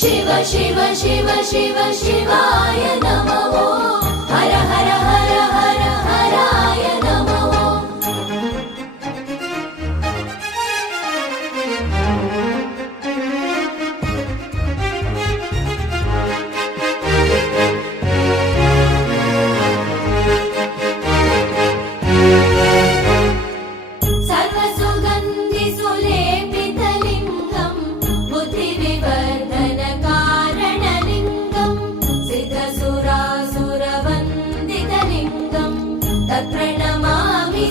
शिव शिव शिव शिव शिवाय नमः हर हर हर हर हराय नमः सर्वसुगन्धि सुलेपितलिङ्गं बुद्धिविवर्धनकारणलिङ्गं सिद्धसुरासुरवन्दितलिङ्गं तत्प्रणमामि